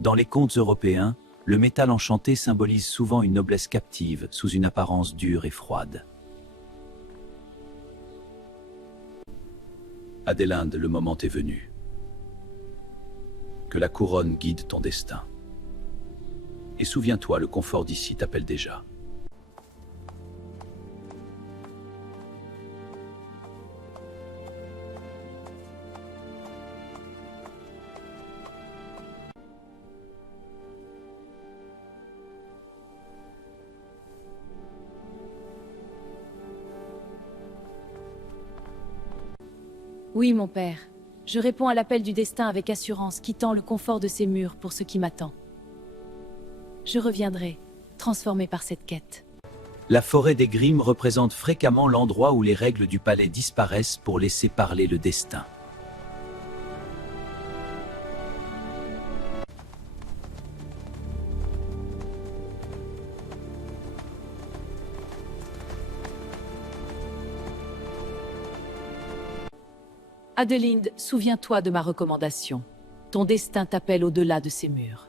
Dans les contes européens, le métal enchanté symbolise souvent une noblesse captive sous une apparence dure et froide. Adélinde, le moment est venu. Que la couronne guide ton destin. Et souviens-toi, le confort d'ici t'appelle déjà. Oui, mon père. Je réponds à l'appel du destin avec assurance, quittant le confort de ces murs pour ce qui m'attend. Je reviendrai, transformé par cette quête. La forêt des Grimm représente fréquemment l'endroit où les règles du palais disparaissent pour laisser parler le destin. Adélinde, souviens-toi de ma recommandation. Ton destin t'appelle au-delà de ces murs.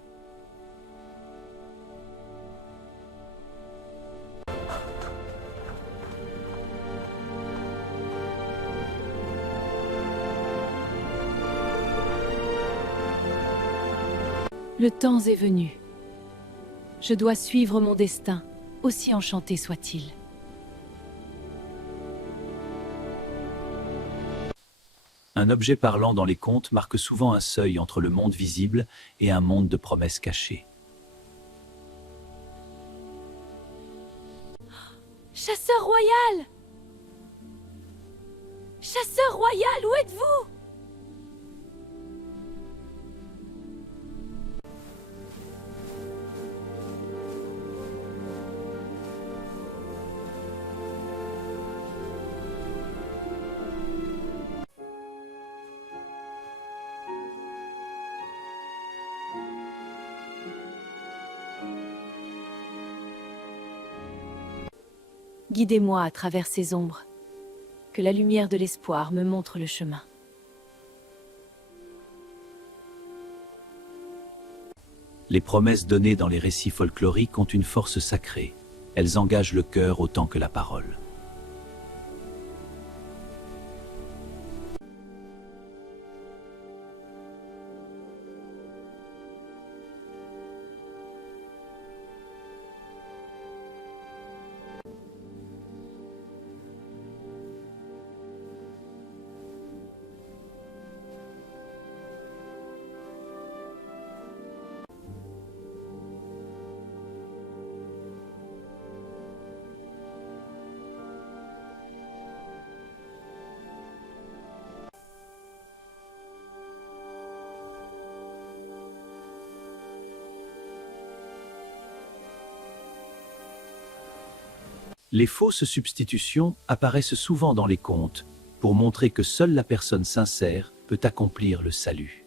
Le temps est venu. Je dois suivre mon destin, aussi enchanté soit-il. Un objet parlant dans les contes marque souvent un seuil entre le monde visible et un monde de promesses cachées. Chasseur royal! Chasseur royal, où êtes-vous? Guidez-moi à travers ces ombres. Que la lumière de l'espoir me montre le chemin. Les promesses données dans les récits folkloriques ont une force sacrée. Elles engagent le cœur autant que la parole. Les fausses substitutions apparaissent souvent dans les contes pour montrer que seule la personne sincère peut accomplir le salut.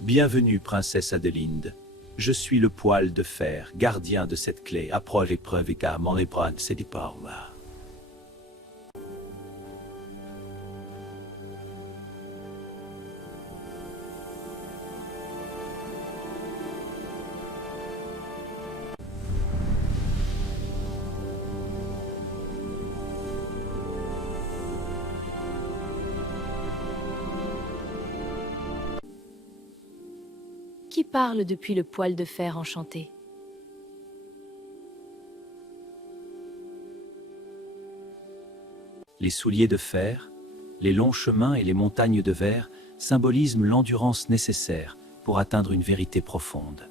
Bienvenue, princesse Adélinde. Je suis le poil de fer, gardien de cette clé. Approche l'épreuve et car mon épreuve, c'est du pouvoir. Qui parle depuis le poil de fer enchanté? Les souliers de fer, les longs chemins et les montagnes de verre symbolisent l'endurance nécessaire pour atteindre une vérité profonde.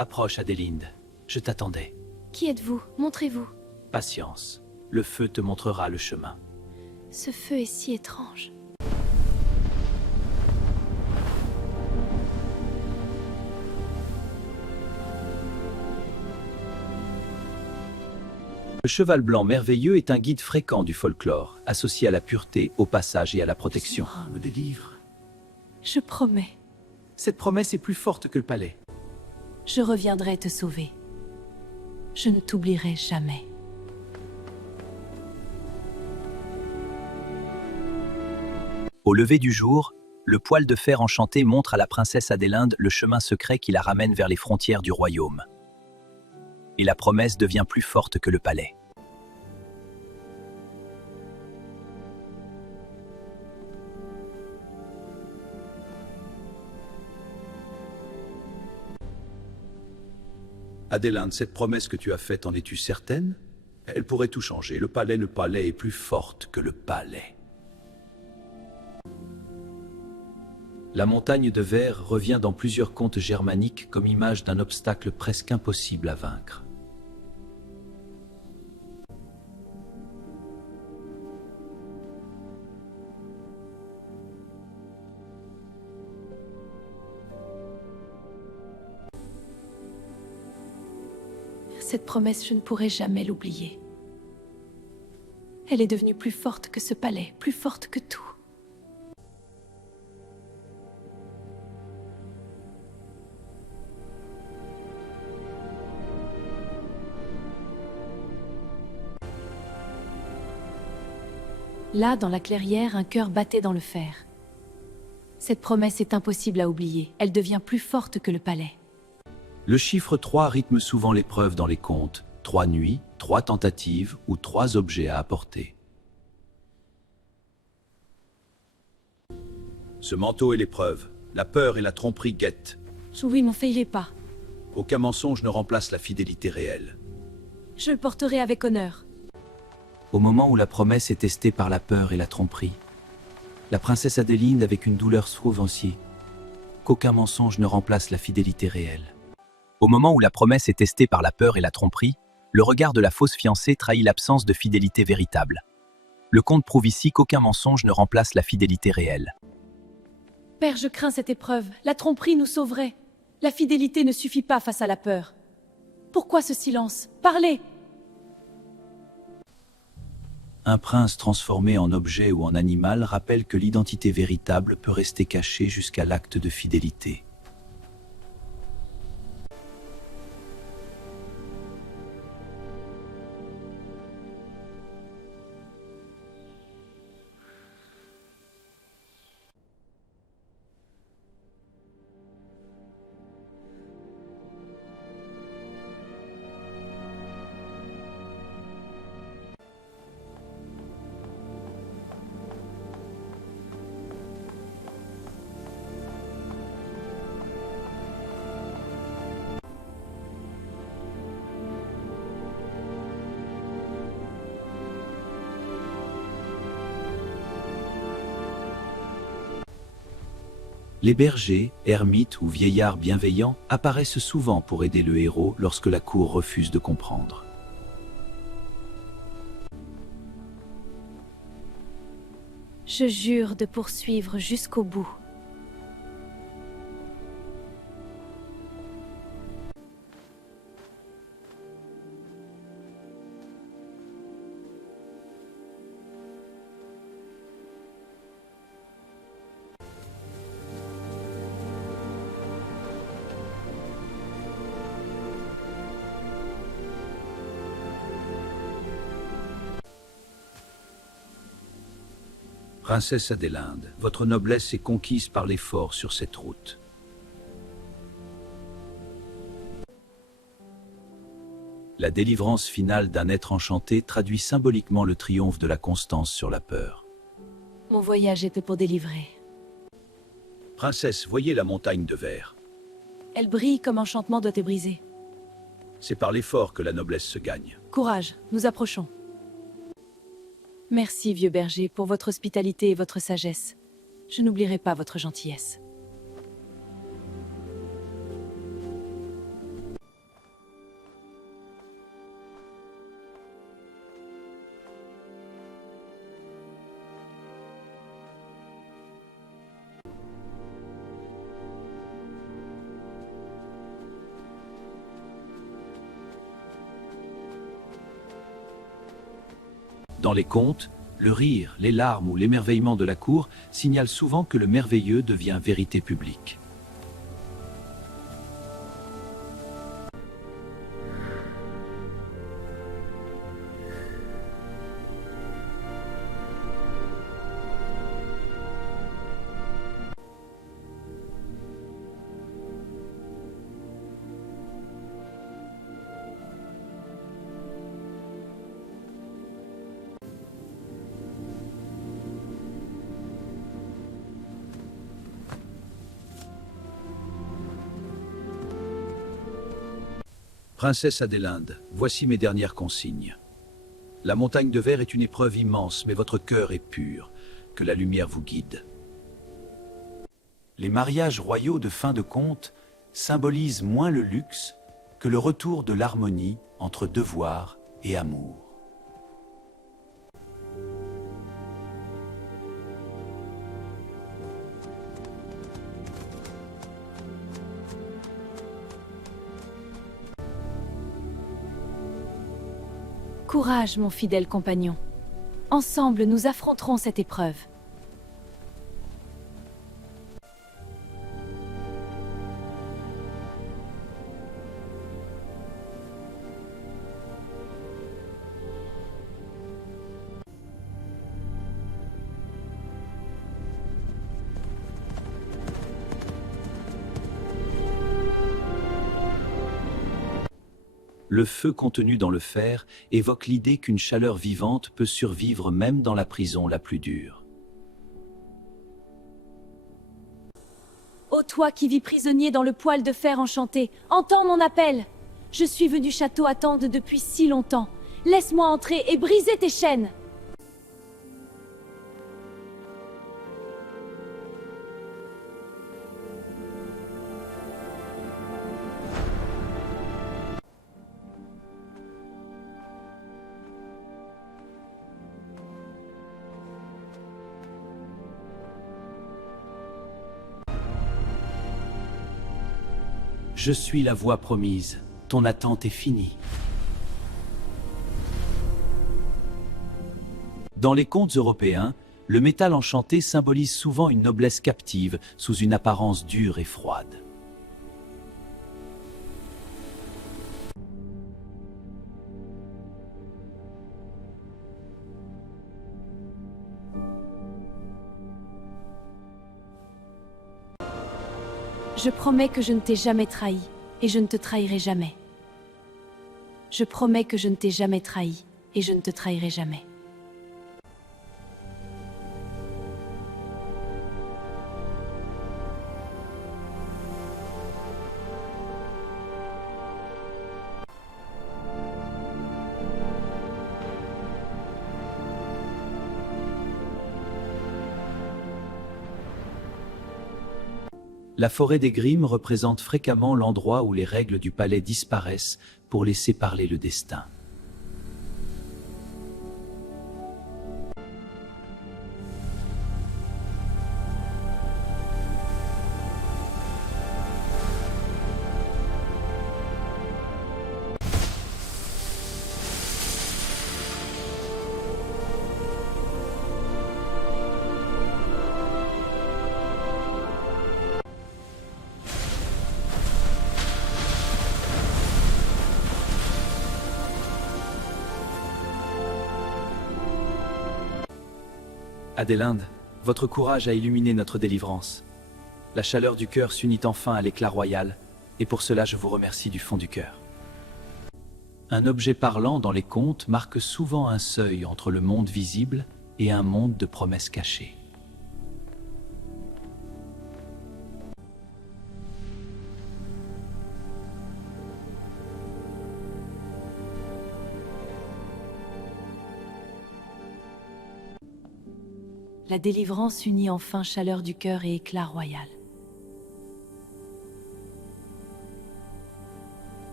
Approche, Adélinde. Je t'attendais. Qui êtes-vous? Montrez-vous. Patience. Le feu te montrera le chemin. Ce feu est si étrange. Le cheval blanc merveilleux est un guide fréquent du folklore, associé à la pureté, au passage et à la protection. Me délivre. Je promets, Cette promesse est plus forte que le palais. je reviendrai te sauver. Je ne t'oublierai jamais. Au lever du jour, le poil de fer enchanté montre à la princesse Adélinde le chemin secret qui la ramène vers les frontières du royaume. Et la promesse devient plus forte que le palais. Adélinde, cette promesse que tu as faite, en es-tu certaine? Elle pourrait tout changer. Le palais est plus forte que le palais. La montagne de verre revient dans plusieurs contes germaniques comme image d'un obstacle presque impossible à vaincre. Cette promesse, je ne pourrai jamais l'oublier. Elle est devenue plus forte que ce palais, plus forte que tout. Là, dans la clairière, un cœur battait dans le fer. Cette promesse est impossible à oublier. Elle devient plus forte que le palais. Le chiffre 3 rythme souvent l'épreuve dans les contes. 3 nuits, 3 tentatives ou 3 objets à apporter. Ce manteau est l'épreuve. La peur et la tromperie guettent. Oui, m'en faites pas. Aucun mensonge ne remplace la fidélité réelle. Je le porterai avec honneur. Au moment où la promesse est testée par la peur et la tromperie, la princesse Adélinde avec une douleur sauve ainsi qu'aucun mensonge ne remplace la fidélité réelle. Au moment où la promesse est testée par la peur et la tromperie, le regard de la fausse fiancée trahit l'absence de fidélité véritable. Le conte prouve ici qu'aucun mensonge ne remplace la fidélité réelle. Père, je crains cette épreuve. La tromperie nous sauverait. La fidélité ne suffit pas face à la peur. Pourquoi ce silence? Parlez! Un prince transformé en objet ou en animal rappelle que l'identité véritable peut rester cachée jusqu'à l'acte de fidélité. Les bergers, ermites ou vieillards bienveillants apparaissent souvent pour aider le héros lorsque la cour refuse de comprendre. Je jure de poursuivre jusqu'au bout. Princesse Adélinde, votre noblesse est conquise par l'effort sur cette route. La délivrance finale d'un être enchanté traduit symboliquement le triomphe de la constance sur la peur. Mon voyage était pour délivrer. Princesse, voyez la montagne de verre. Elle brille comme enchantement doit être brisé. C'est par l'effort que la noblesse se gagne. Courage, nous approchons. Merci, vieux berger, pour votre hospitalité et votre sagesse. Je n'oublierai pas votre gentillesse. Dans les contes, le rire, les larmes ou l'émerveillement de la cour signalent souvent que le merveilleux devient vérité publique. Princesse Adélinde, voici mes dernières consignes. La montagne de verre est une épreuve immense, mais votre cœur est pur. Que la lumière vous guide. Les mariages royaux de fin de conte symbolisent moins le luxe que le retour de l'harmonie entre devoir et amour. Courage, mon fidèle compagnon. Ensemble, nous affronterons cette épreuve. Le feu contenu dans le fer évoque l'idée qu'une chaleur vivante peut survivre même dans la prison la plus dure. Ô toi qui vis prisonnier dans le poêle de fer enchanté, entends mon appel. Je suis venu du château à Tende depuis si longtemps. Laisse-moi entrer et briser tes chaînes. Je suis la voie promise, ton attente est finie. Dans les contes européens, le métal enchanté symbolise souvent une noblesse captive sous une apparence dure et froide. Je promets que je ne t'ai jamais trahi, et je ne te trahirai jamais. Je promets que je ne t'ai jamais trahi, et je ne te trahirai jamais. La forêt des Grimm représente fréquemment l'endroit où les règles du palais disparaissent pour laisser parler le destin. Adélinde, votre courage a illuminé notre délivrance. La chaleur du cœur s'unit enfin à l'éclat royal, et pour cela je vous remercie du fond du cœur. Un objet parlant dans les contes marque souvent un seuil entre le monde visible et un monde de promesses cachées. La délivrance unit enfin chaleur du cœur et éclat royal.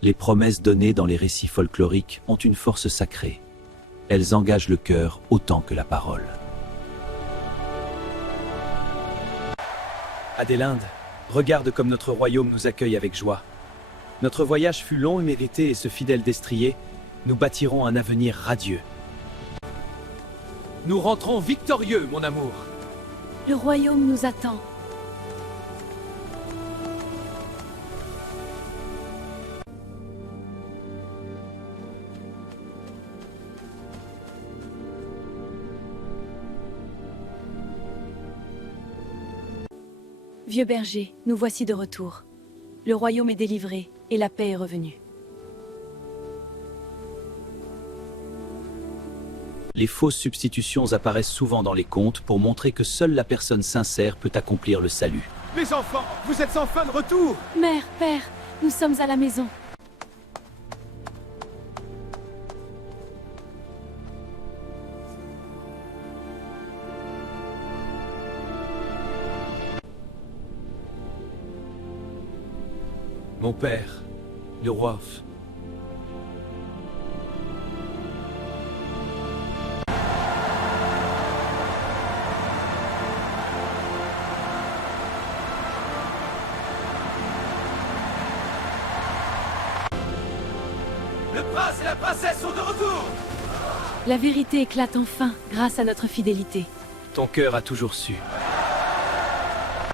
Les promesses données dans les récits folkloriques ont une force sacrée. Elles engagent le cœur autant que la parole. Adélinde, regarde comme notre royaume nous accueille avec joie. Notre voyage fut long et mérité, et ce fidèle destrier, nous bâtirons un avenir radieux. Nous rentrons victorieux, mon amour. Le royaume nous attend. Vieux berger, nous voici de retour. Le royaume est délivré et la paix est revenue. Les fausses substitutions apparaissent souvent dans les contes pour montrer que seule la personne sincère peut accomplir le salut. Mes enfants, vous êtes enfin de retour! Mère, père, nous sommes à la maison. Mon père, le roi. Le prince et la princesse sont de retour! La vérité éclate enfin grâce à notre fidélité. Ton cœur a toujours su.